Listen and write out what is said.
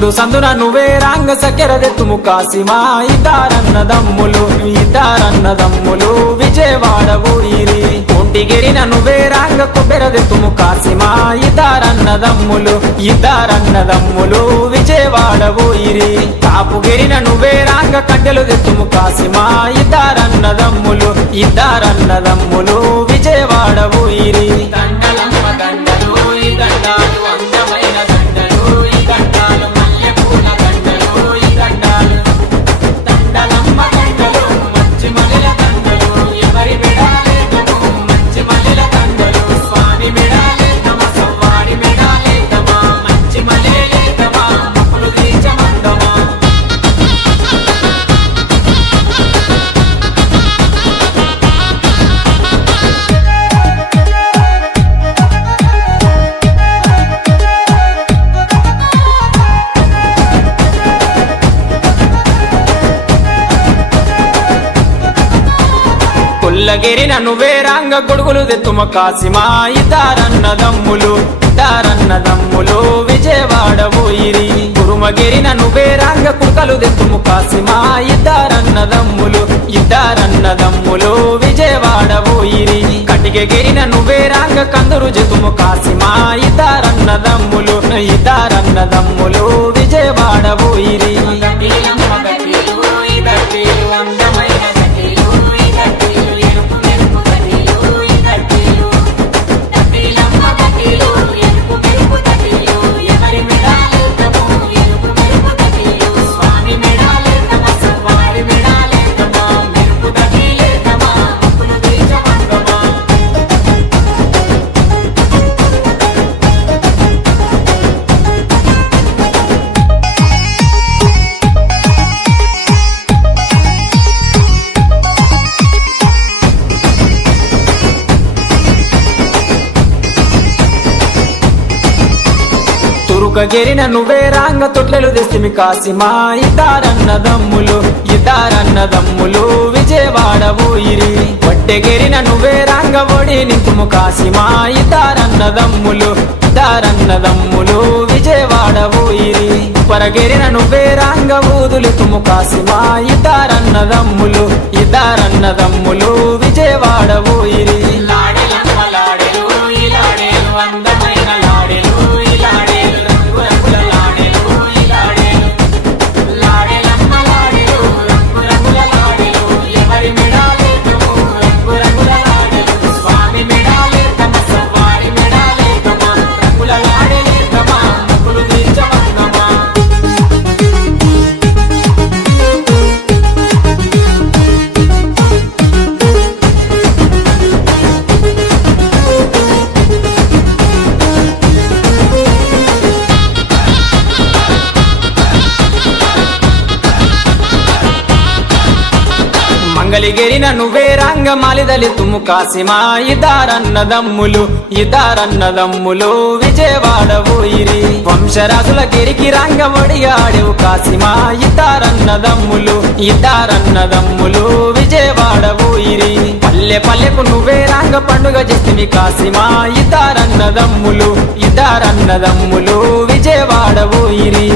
సందు సందున నువ్వే రాంగ సకెరదెత్తుము కాసిమా ఇద్దరన్నదమ్ములు విజయవాడ ఊరిరి ఒంటిగిరిన నువ్వే రాంగ కొబ్బెరదెత్తుము కాసిమా ఇద్దరన్నదమ్ములు విజయవాడ ఊరిరి కాపుగిరిన నువ్వే రాంగ కట్టెలు దెత్తుము కాసిమా ఇద్దరన్నదమ్ములు విజయవాడ ఊరిరి దండలమ్మ దండలు ఈ దండాలు అందమైన దండలు ఈ దండాలు మల్లెపూల దండలు ఈ దండాలు దండలమ్మ దండలు మంచి మల్లెల దండలు ఎవరి మెడాలేదము మంచి మల్లెల దండలు స్వామి మెడాలేదమ సవ్వాడి మెడాలేదమ మంచి మల్లెలేదమ మొక్కులు తీర్చమందమా పుల్లగిరిన నువ్వే రాంగ గొడుగులు దెత్తుమ కాసిమా ఇద్దరన్నదమ్ములు విజయవాడ ఊరిరి కురుమగిరిన నువ్వే రాంగ కుక్కలు దెత్తుము కాసిమా ఇద్దరన్నదమ్ములు విజయవాడ ఊరిరి కటికెగిరిన నువ్వే రాంగ కందురు జెతుము కాసిమా ఇద్దరన్నదమ్ములు విజయవాడ ఊరిరి తురుకగిరిన నువ్వే రాంగ తొట్లెలు దెస్తిమి కాసిమా ఇద్దరన్నదమ్ములు విజయవాడ ఊరిరి వట్టెగిరిన నువ్వే రాంగ ఒడి నింతుము కాసిమా ఇద్దరన్నదమ్ములు విజయవాడ ఊరిరి పరగిరిన నువ్వే రాంగ ఊదులితుము కాసిమా ఇద్దరన్నదమ్ములు విజయవాడ ఊరిరి లాడెలమ్మ లాడెలు ఈ లాడెలు అందమైన లాడెలు ఈ లాడెలు రంగు రంగుల లాడెలు ఈ లాడెలు లాడెలమ్మ లాడెలు రంగు రంగుల లాడెలు ఎవరి మెడాలేదము రంగు రంగుల లాడెలు స్వామి మెడాలేదమ సవ్వారి మెడాలేదమ రంగుల లాడెలేదమ మొక్కులు తీర్చమందమా మంగళగిరిన నువ్వే రాంగ మాలిదలితుము కాసిమా ఇద్దరన్నదమ్ములు విజయవాడ ఊరిరి వంశరాజుల గిరికి రాంగ ఒడిగాడెవు కాసిమా ఇద్దరన్నదమ్ములు విజయవాడ ఊరిరి పల్లె పల్లెకు నువ్వే రాంగ పండుగ చేస్తివి కాసిమా ఇద్దరన్నదమ్ములు విజయవాడ ఊరిరి